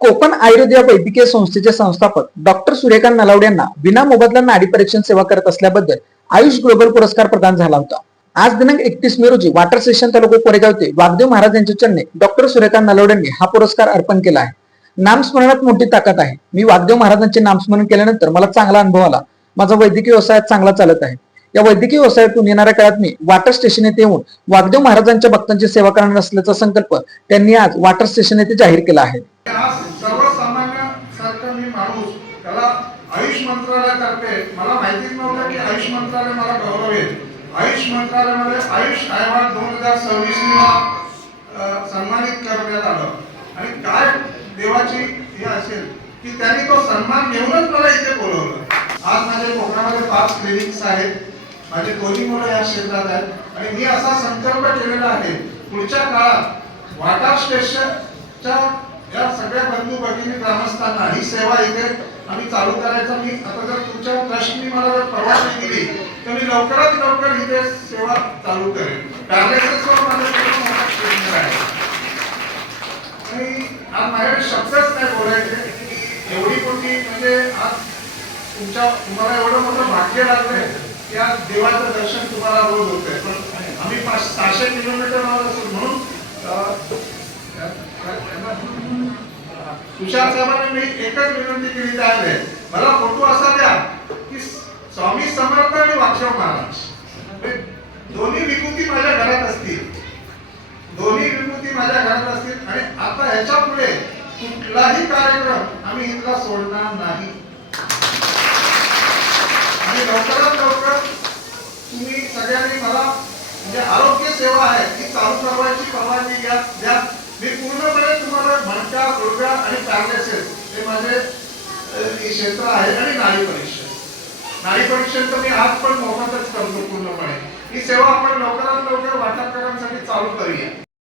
कोकण आयुर्वेद वैद्यकीय संस्थेचे संस्थापक डॉक्टर सूर्यकांत नलावडे यांना विना मोबदला नाडी परीक्षण सेवा करत असल्याबद्दल आयुष ग्लोबल पुरस्कार प्रदान झाला होता। आज दिनांक 31 मे रोजी वॉटर स्टेशन तालुका कोरेगाव येथे वाघदेव महाराज यांच्या चरणी डॉक्टर सूर्यकांत नलावडे यांनी हा पुरस्कार अर्पण केला आहे। नामस्मरणात मोठी ताकद आहे। मी वाघदेव महाराजांचे नामस्मरण केल्यानंतर मला चांगला अनुभव आला। माझा वैद्यकीय व्यवसाय चांगला चालत आहे। या वैद्यकीय व्यवसायातून येणाऱ्या काळात मी वॉटर स्टेशन येथे येऊन वाघदेव महाराजांच्या भक्तांची सेवा करणार असल्याचा संकल्प त्यांनी आज वॉटर स्टेशन येथे जाहीर केला आहे। सर्वसामान्य सारखा मी माणूस त्याला आयुष मंत्रालयातर्फे मला माहितीच नव्हतं की आयुष मंत्रालय मला गौरवेल। आयुष मंत्रालयामध्ये आयुष अवॉर्ड 2026 ला सन्मानित करण्यात आलं आणि काय देवाची हे असेल की त्यांनी तो सन्मान घेऊनच मला इथे बोलवलं। आज माझ्या कोकणामध्ये 5 क्लिनिक्स आहेत। माझे दोन्ही मुलं या क्षेत्रात आहेत आणि मी असा संकल्प केलेला आहे पुढच्या काळात वॉटर स्टेशनच्या या सगळ्या बंधू भगिनी ग्रामस्थांना ही सेवा इथे आम्ही चालू करायचा। मी आता जर तुमच्या ट्रस्टनी मला जर परवानगी दिली तर मी लवकरात लवकर इथे सेवा चालू करेन। पॅरालिसिसवर माझं आहे आणि आज माझ्याकडे शब्दच नाही बोलायचे की एवढी मोठी म्हणजे आज तुम्हाला एवढं मोठं भाग्य लागलंय की आज देवाचं दर्शन तुम्हाला रोज होतंय। पण आम्ही 600 किलोमीटर म्हणून तुषार साहेबांनी मी एकच विनंती केली आहे, मला फोटो असा द्या की स्वामी समर्थ आणि वाघदेव महाराज दोन्ही विभूती माझ्या घरात असतील, दोन्ही विभूती माझ्या घरात असतील आणि आता ह्याच्या पुढे कुठलाही कार्यक्रम आम्ही इथला सोडणार नाही आणि लवकरात लवकर तुम्ही सगळ्यांनी मला म्हणजे आरोग्य सेवा आहे ती चालू करण्याची परवानगी द्या। मी पूर्णपणे तुम्हाला मणका गुडघा आणि पॅरालिसिस हे माझे क्षेत्र आहे आणि नाडी परीक्षण तर मी आज पण मोफतच करतो पूर्णपणे। ही सेवा आपण लवकरात लवकर वाटाकरांसाठी चालू करूया।